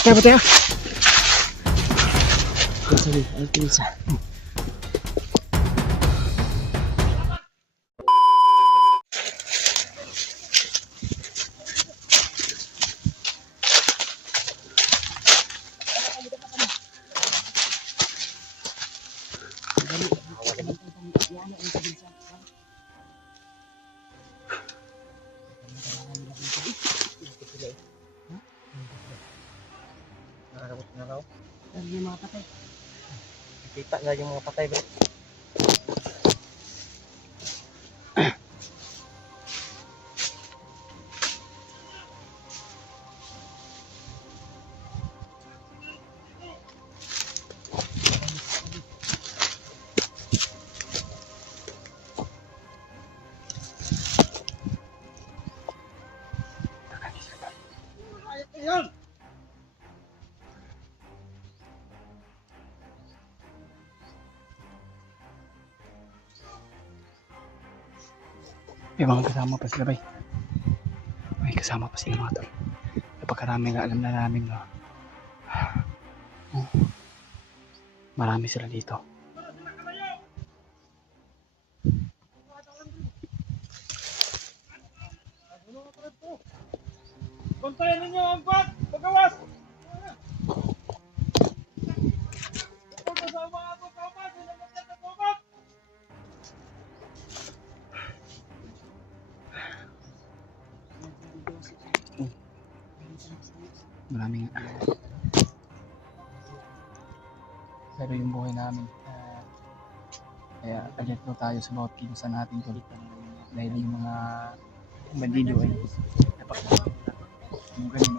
Kaya ba tayo? Sabi, ay pinsa. Nakakabot na raw. Lagi yung mga patay. Nakita nga yung mga patay bro. May mga kasama pa sila, bay. May kasama pa sila mga tol. Napagkarami nga alam na namin, no? Oh. Marami sila dito. Bantayan ninyo ang bat! Pagawas! Maraming pero yung buhay namin kaya alerto tayo sa bawat kilusan natin tol dahil yung mga bandido ay napakasama yung ganun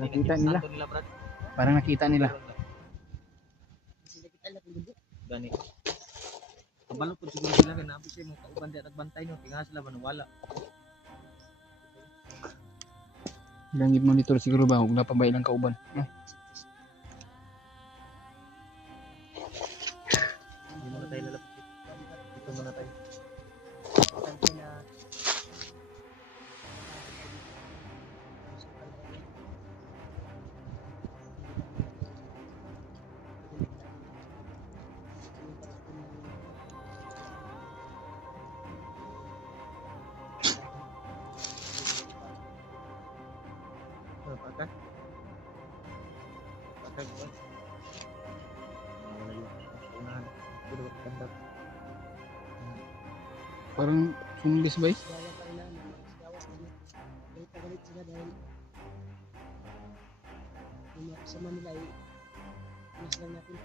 nakita nila parang nakita nila Gani. Kabalo po siguro sila kaya nabi siya mga kauban di at nagbantay nyo. Tingnan sila manawala. ilang monitor siguro ba huwag na pa ba ilang kauban Hindi muna tayo lalapit. Dito muna tayo. Pakai. Pakai bukan. Wala yung unahan. Pero ganda. parang sunglis ba Sigawa pa rin namin. Sigawa pa rin. Galit sila dahil yung mga kasama nila ay inas lang natin.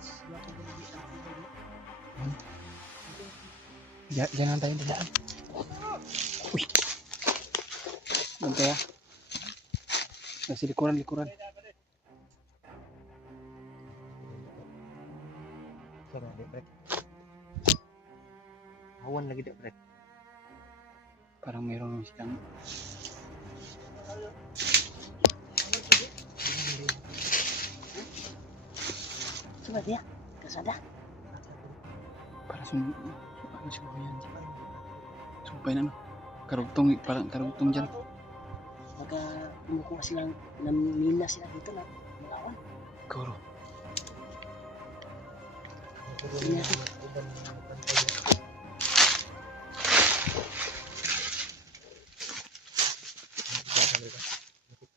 Sila ko galit ang pinag Diyan lang tayo dadaan. Uy. Doon kaya. Nasa likuran. Sarang di pre. Awan lagi di pre. Parang mayroon silang Coba dia, kasada. para ano siguro yan. Sumpay na no. Karugtong, parang karugtong dyan. Baka kumukuha silang namina sila dito na malawan. Kuro. Hindi natin.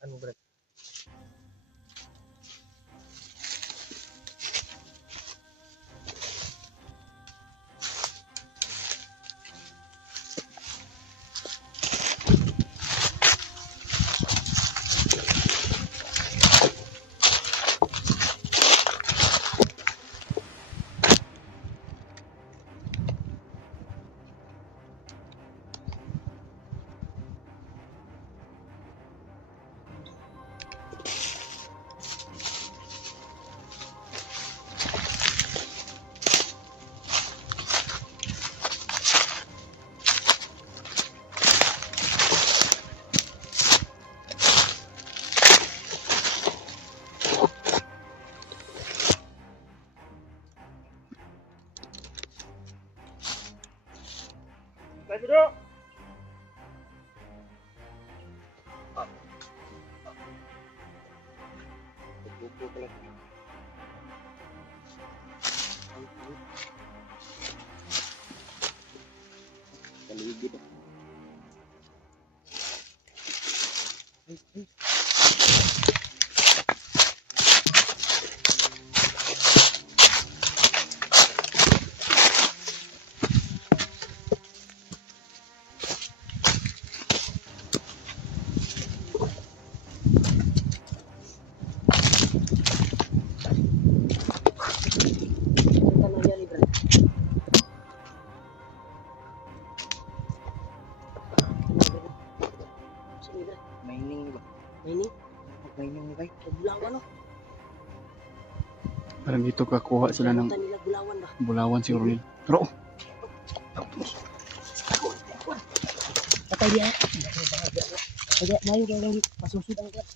Ano bre? Tupo pala. Paligid. Ang tanong yan, Brad. Sino, Brad? Mining ba? Nini? Mining ba? Bulawan, no? Parang dito kakuha sila ng Kalimutan nila Bulawan ba? bulawan si Ronil. Pero, Patay dia. Kaya mayo daw lang pasusod ang Brad.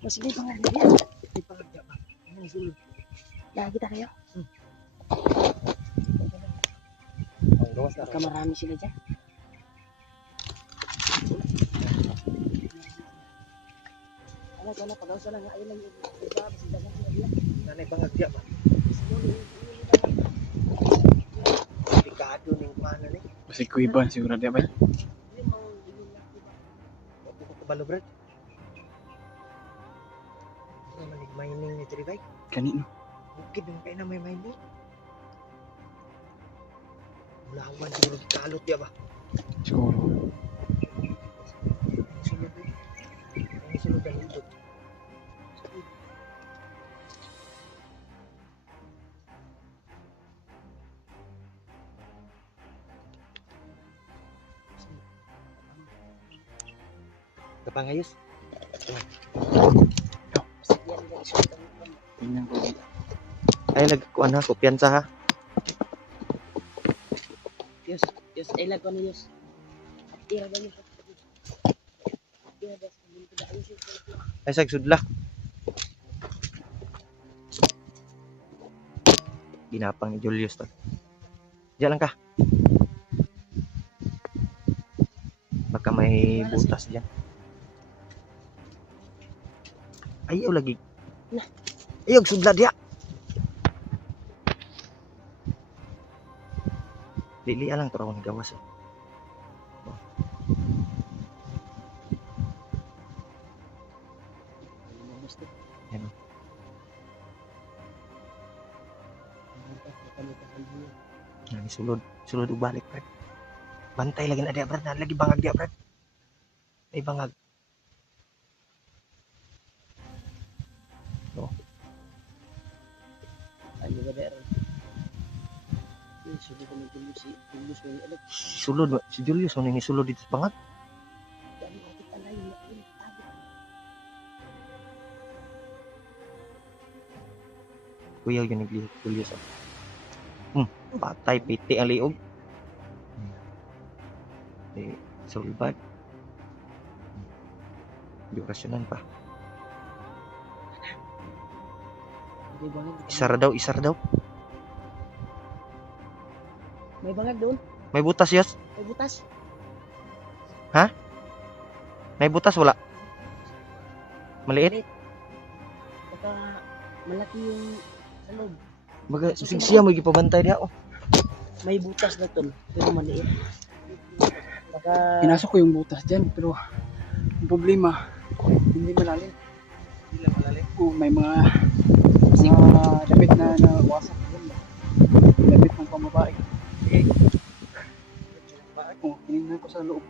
Mas hindi pang dia. Hindi pang dia ba? Ang sulod. Lagi kita kayo. Ang gawas na. Baka marami sila dyan. Wala, pagaw sa lang. Ayun lang yung iba. Basta dagan sila dia. Nanay pangagya ba? Delikado ning mana ni. kasi kuiban siguro di ba? Ako ko kabalo brad. Ano man mining ni Tribay? Kanino? Bukid yung kaya na may mining. Bulawan siguro kalot ya ba? Siguro. Sulod ni. Ang sulod ang ikot. Kapangayos. Tingnan ko. Ay nagkuan na kumpiyansa ha. Yes, elag ko na yes. Tira ba niyo? Tira ba? Ay sagsudla. Ginapang ni Julius to. Diyan lang ka. Baka may butas diyan. Ayaw lagi. Ayaw sudla dia. Lili lang taro ni gawas. Yan. Yan sulod, sulod ubalik brad. Bantay lagi na dia brad, lagi bangag dia brad. Ay bangag. Ano ba dero? Sulit ko ng Julius mo yung elag. Sulod si Julius ni sulod dito sa bangag. Dami ko kita na yung tabi. Kuya yun ni Julius. Patay piti ang liog. Eh, sulbad. Di orasyonan pa. May bangag. Isar daw. May bangag doon. May butas yas. May butas. May butas wala. Maliit. Baka malaki yung sa loob. Baga siya mo gipabantay dia oh. May butas na to. Pero maliit. Baka Pinasok ko yung butas dyan pero ang problema hindi malalim. Hindi lang malalim. May mga damit na nawasak doon. Damit ng pambabae. Hinignan ko sa loob.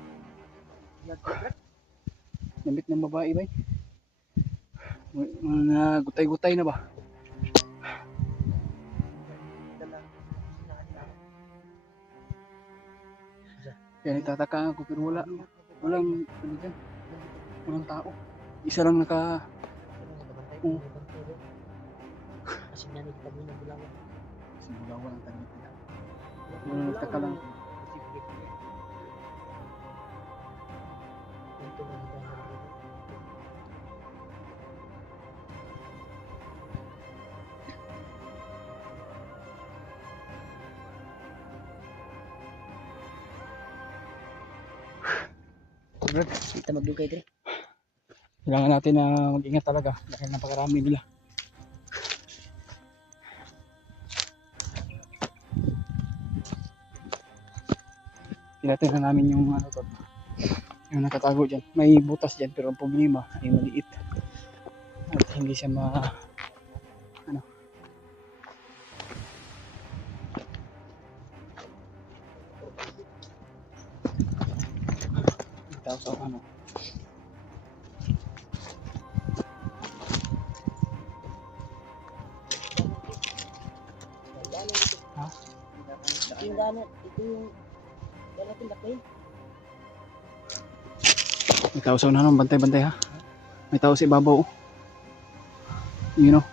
Damit ng babae ba? Mga gutay-gutay na ba? Kaya nagtataka ako pero walang ano dyan, walang tao. Isa lang Oo. Kasi nanig kami ng Bulawan. Bulawan ang taglit nila. Nagtaka lang. Ito na nila. Brad. Kita magdugay dire. Kailangan natin na mag-ingat talaga dahil napakarami nila. Tinatingnan namin yung ano to, yung nakatago dyan. May butas dyan pero ang problema ay maliit. At hindi siya ano. Tapos ano. Ha? Ito yung daanan. Ito yung daan natin lakay. May tao sa unahan, bantay-bantay ha. May tao sa ibabaw. You know.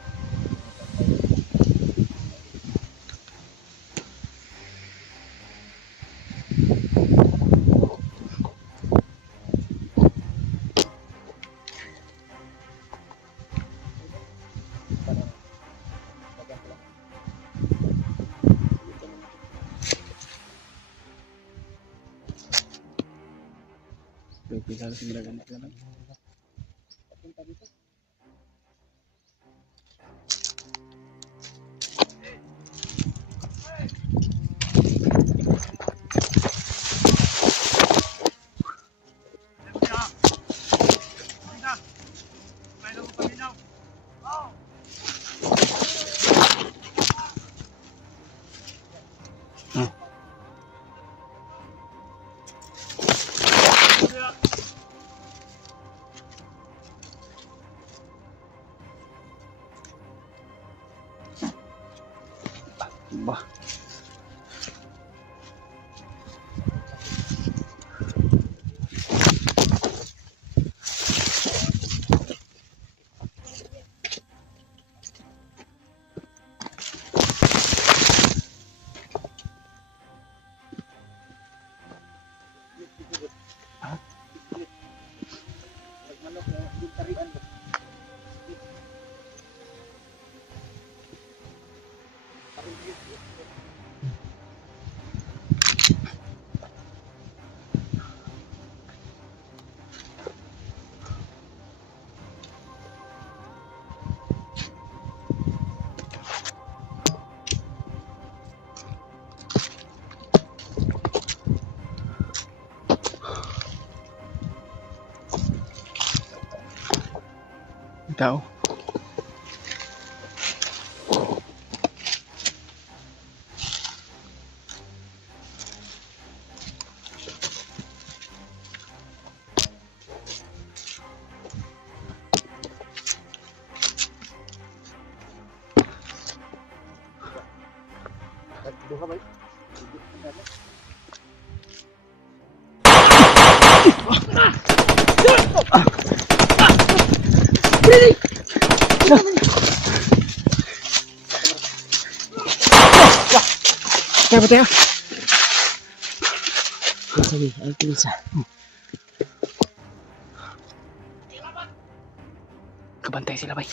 Pagkikala sa minaganap lang. Papunta dito. Ba. Manok na yung tarian mo. Tao. Duha ba? Kaya ba tayo? Sabi, ay pinsa. Kabantay sila bay.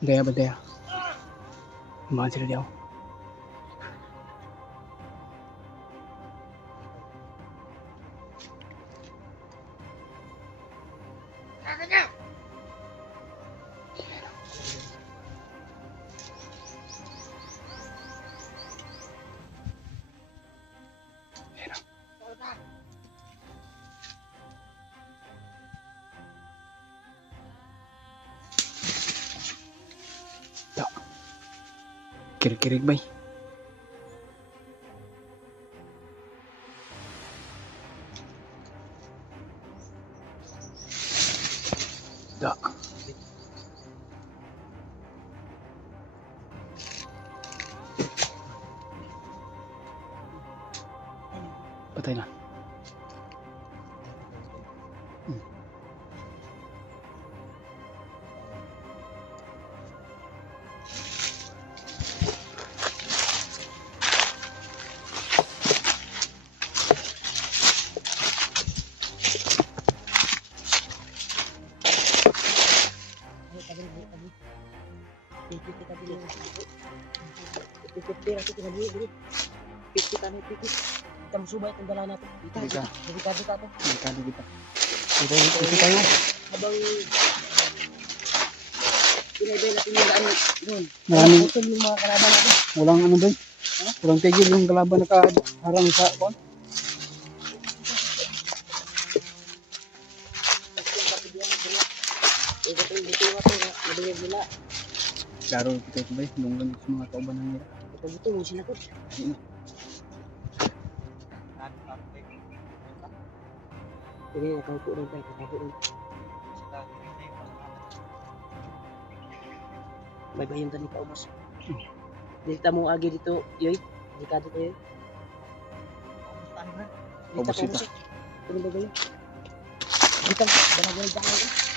Bantaya, bantaya. Umahan sila diyaw. Kirig-kirig bay. Da. Patay na. Ikut kita dulu. Ikut dia nanti kita dulu. Piti ka na, piti. Kita mo subay itong dala natin. Dito, Sige ka. delikado ka to. Delikado kita. Dito tayo. Habang pinaybay natin yung daan doon. Maraming, Putol yung mga kalaban natin. walang ano ba? Walang tigil yung kalaban nakaharang sa kon. Ito yung dito yung ato, madilig nila. Klaro kita ito ba? Yung lang sa mga kauban ng nila. Ito dito, yung sinakot. Sige, nakaupo rin tayo, nakaupo rin. Bye-bye yung tani ka, Ubos. Dito mo agi dito, yoy. Delikado tayo. Ubos ito. Ito mo ba yun? Dito, balagay dyan.